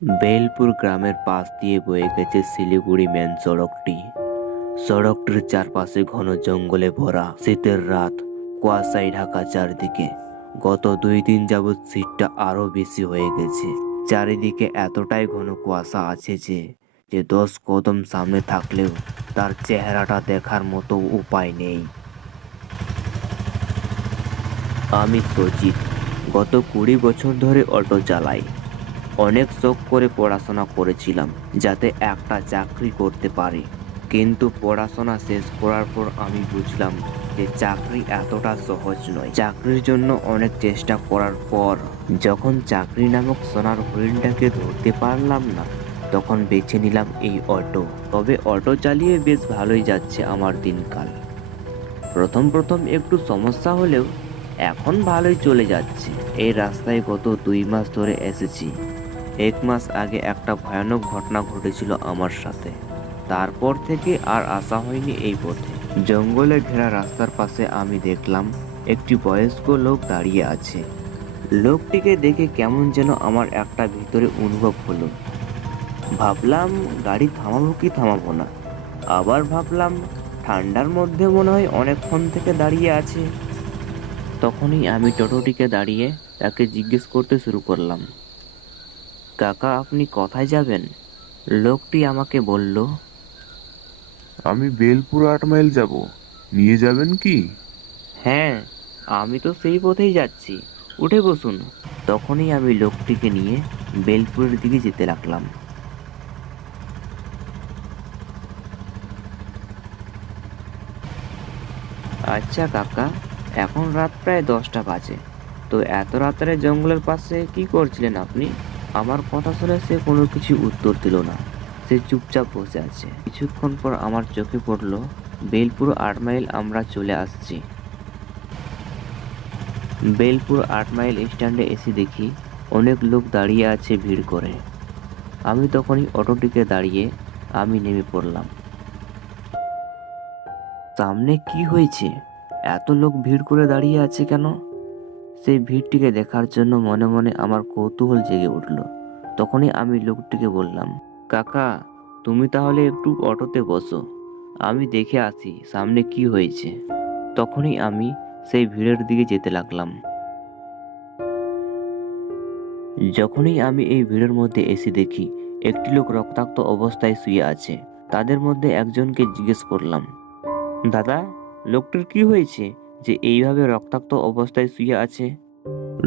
বেলপুর গ্রামের পাশ দিয়ে বয়ে গেছে শিলিগুড়ি মেন সড়কটি। সড়কটির চারপাশে ঘন জঙ্গলে ভরা। শীতের রাত, কুয়াশায় ঢাকা চারদিকে। গত 2 দিন যাবৎ শীতটা আরো বেশি হয়ে গেছে। চারিদিকে এতটাই ঘন কুয়াশা আছে যে 10 কদম সামনে থাকলেও তার চেহারাটা দেখার মতো উপায় নেই। আমি সজিত, গত 20 বছর ধরে অটো চালাই। অনেক শখ করে পড়াশোনা করেছিলাম যাতে একটা চাকরি করতে পারি, কিন্তু পড়াশোনা শেষ করার পর আমি বুঝলাম যে চাকরি এতটা সহজ নয়। চাকরির জন্য অনেক চেষ্টা করার পর যখন চাকরি নামক সোনার হরিণটাকে ধরতে পারলাম না, তখন বেছে নিলাম এই অটো। তবে অটো চালিয়ে বেশ ভালোই যাচ্ছে আমার দিনকাল। প্রথম প্রথম একটু সমস্যা হলেও এখন ভালোই চলে যাচ্ছে। এই রাস্তায় গত 2 মাস ধরে এসেছি। 1 মাস আগে একটা ভয়ানক ঘটনা ঘটেছিল আমার সাথে। তারপর থেকে আর আসা হয়নি এই পথে। জঙ্গলে ঘেরা রাস্তার পাশে আমি দেখলাম একটি বয়স্ক লোক দাঁড়িয়ে আছে। লোকটিকে দেখে কেমন যেন আমার একটা ভিতরে অনুভব হলো। ভাবলাম গাড়ি থামাবো কি থামাবো না। আবার ভাবলাম ঠান্ডার মধ্যে মনে হয় অনেকক্ষণ থেকে দাঁড়িয়ে আছে। তখনই আমি টোটোটিকে দাঁড়িয়ে তাকে জিজ্ঞেস করতে শুরু করলাম, কাকা আপনি কোথায় যাবেন? লোকটি আমাকে বলল, আমি বেলপুর 8 মাইল যাব। নিয়ে যাবেন কি? হ্যাঁ, আমি তো সেই পথেই যাচ্ছি, উঠে বসুন। তখনই আমি লোকটিকে নিয়ে বেলপুরের দিকে যেতে লাগলাম। আচ্ছা কাকা, এখন রাত প্রায় 10টা বাজে, তো এত রাত্রে জঙ্গলের পাশে কি করছিলেন আপনি? আমার কথা শুনে সে কোনো কিছু উত্তর দিল না। সে চুপচাপ বসে আছে। কিছুক্ষণ পর আমার চোখে পড়লো বেলপুর 8 মাইল আমরা চলে আসছি। বেলপুর 8 মাইল স্ট্যান্ডে এসে দেখি অনেক লোক দাঁড়িয়ে আছে ভিড় করে। আমি তখনই অটোটিকে দাঁড়িয়ে আমি নেমে পড়লাম। সামনে কি হয়েছে? এত লোক ভিড় করে দাঁড়িয়ে আছে কেন? সেই ভিড়টিকে দেখার জন্য মনে মনে আমার কৌতূহল জেগে উঠল। তখনই আমি লোকটিকে বললাম, কাকা তুমি তাহলে একটু অটোতে বসো, আমি দেখে আসি সামনে কি হয়েছে। তখনই আমি সেই ভিড়ের দিকে যেতে লাগলাম। যখনই আমি এই ভিড়ের মধ্যে এসে দেখি একটি লোক রক্তাক্ত অবস্থায় শুয়ে আছে। তাদের মধ্যে একজনকে জিজ্ঞেস করলাম, দাদা লোকটির কি হয়েছে যে এইভাবে রক্তাক্ত অবস্থায় শুয়ে আছে?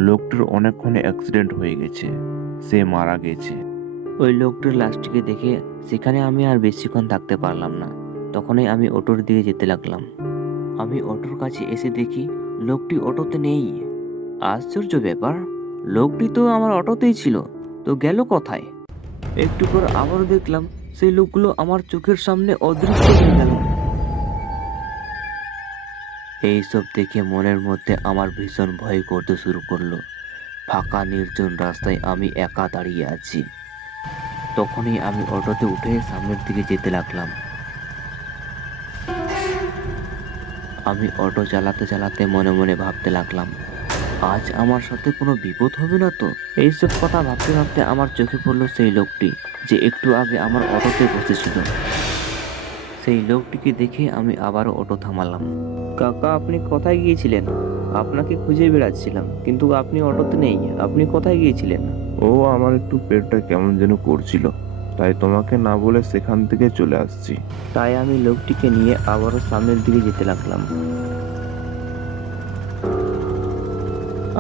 লোকটির অনেকক্ষণ অ্যাক্সিডেন্ট হয়ে গেছে, সে মারা গেছে। ওই লোকটির লাশটিকে দেখে সেখানে আমি আর বেশিক্ষণ থাকতে পারলাম না। তখনই আমি অটোর দিকে যেতে লাগলাম। আমি অটোর কাছে এসে দেখি লোকটি অটোতে নেই। আশ্চর্য ব্যাপার, লোকটি তো আমার অটোতেই ছিল, তো গেল কোথায়? একটু পর আবারও দেখলাম সেই লোকগুলো আমার চোখের সামনে অদৃশ্য হয়ে গেল। এইসব দেখে মনের মধ্যে আমার ভীষণ ভয় করতে শুরু করলো। ফাঁকা নির্জন রাস্তায় আমি একা দাঁড়িয়ে আছি। তখনই আমি অটোতে উঠে সামনের দিকে যেতে লাগলাম। আমি অটো চালাতে চালাতে মনে মনে ভাবতে লাগলাম, আজ আমার সাথে কোনো বিপদ হবে না তো? এইসব কথা ভাবতে ভাবতে আমার চোখে পড়লো সেই লোকটি যে একটু আগে আমার অটোতে বসেছিল। সেই লোকটিকে দেখে আমি আবারও অটো থামালাম। কাকা আপনি কোথায় গিয়েছিলেন? আপনাকে খুঁজে বেড়াচ্ছিলাম, কিন্তু আপনি অটোতে নেই। আপনি কোথায় গিয়েছিলেন? ও আমার একটু পেটটা কেমন যেন করছিল, তাই তোমাকে না বলে সেখান থেকে চলে আসছি। তাই আমি লোকটিকে নিয়ে আবারও সামনের দিকে যেতে লাগলাম।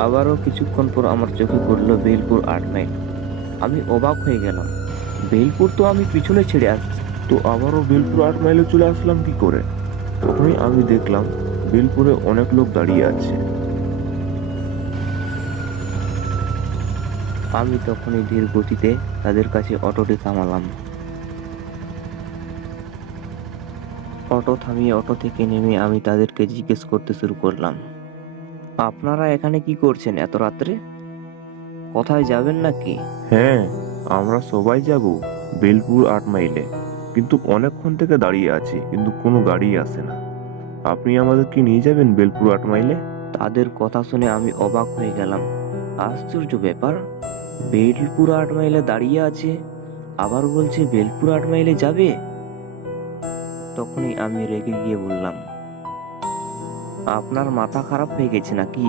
আবারও কিছুক্ষণ পর আমার চোখে পড়লো বেলপুর 8 মাইল। আমি অবাক হয়ে গেলাম, বেলপুর তো আমি পিছনে ছেড়ে আসছি। তো আবারও বেলপুর 8 মাইলে চলে আসলাম কি করে? তখনই আমি দেখলাম বেলপুরে অনেক লোক দাঁড়িয়ে আছে। আমি তখনই ধীর গতিতে তাদের কাছে অটোটি থামালাম। অটো থামিয়ে অটো থেকে নেমে আমি তাদেরকে জিজ্ঞেস করতে শুরু করলাম, আপনারা এখানে কি করছেন এত রাত্রে? কোথায় যাবেন নাকি? হ্যাঁ, আমরা সবাই যাব বেলপুর 8 মাইলে, কিন্তু অনেকক্ষণ থেকে দাঁড়িয়ে আছি, কিন্তু কোনো গাড়ি আসে না। আপনি আমাদেরকে নিয়ে যাবেন বেলপুর 8 মাইলে? তাদের কথা শুনে আমি অবাক হয়ে গেলাম। আশ্চর্য ব্যাপার, বেলপুর 8 মাইলে দাঁড়িয়ে আছে, আবার বলছে বেলপুর 8 মাইলে যাবে। তখনই আমি রেগে গিয়ে বললাম, আপনার মাথা খারাপ হয়ে গেছে নাকি?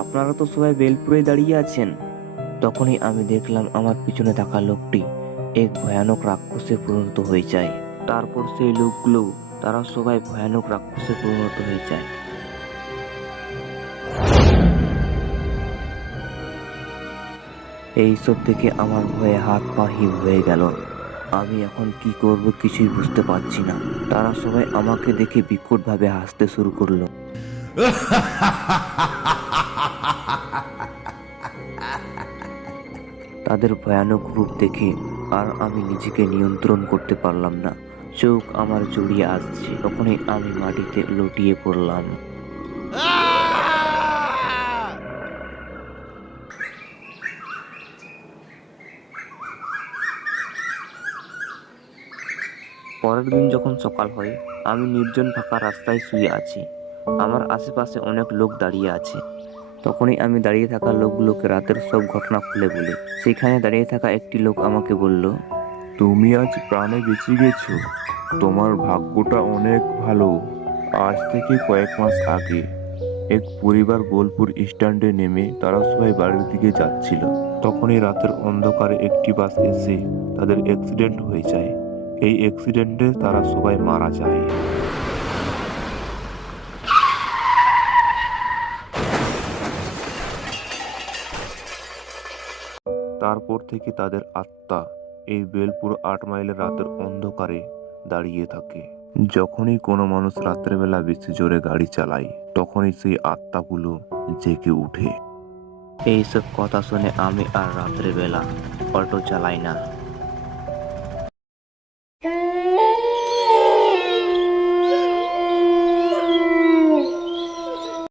আপনারা তো সবাই বেলপুরে দাঁড়িয়ে আছেন। তখনই আমি দেখলাম আমার পিছনে থাকা লোকটি এক ভয়ানক রাক্ষসে পরিণত হয়ে যায়। তারপর সেই লোকগুলো তারা সবাই ভয়ানক রাক্ষসে পরিণত হয়ে যায়। এইসব দেখে আমার ভয়ে হাত পা হিম হয়ে গেল। আমি এখন কি করব কিছুই বুঝতে পারছি না। তারা সবাই আমাকে দেখে বিকটভাবে হাসতে শুরু করলো। তাদের ভয়ানক রূপ দেখে আর আমি নিজেকে নিয়ন্ত্রণ করতে পারলাম না। চোখ আমার জড়িয়ে আসছে। তখনই আমি মাটিতে লুটিয়ে পড়লাম। পরের দিন যখন সকাল হয়, আমি নির্জন ফাঁকা রাস্তায় শুয়ে আছি। আমার আশেপাশে অনেক লোক দাঁড়িয়ে আছে। তখনই আমি দাঁড়িয়ে থাকা লোকগুলোকে রাতের সব ঘটনা খুলে বলি। সেখানে দাঁড়িয়ে থাকা একটি লোক আমাকে বলল, তুমি আজ প্রাণে বেঁচে গেছো, তোমার ভাগ্যটা অনেক ভালো। আজ থেকে কয়েক মাস আগে এক পরিবার বোলপুর স্ট্যান্ডে নেমে তারা সবাই বাড়ির দিকে যাচ্ছিল। তখনই রাতের অন্ধকারে একটি বাস এসে তাদের অ্যাক্সিডেন্ট হয়ে যায়। এই অ্যাক্সিডেন্টে তারা সবাই মারা যায়। তারপর থেকে তাদের আত্মা এই বেলপুর 8 মাইলের রাতের অন্ধকারে দাঁড়িয়ে থাকে। যখনই কোনো মানুষ রাত্রেবেলা বেশি জোরে গাড়ি চালায়, তখনই সেই আত্মাগুলো জেগে উঠে। এইসব কথা শুনে আমি আর রাত্রেবেলা অটো চালাই না।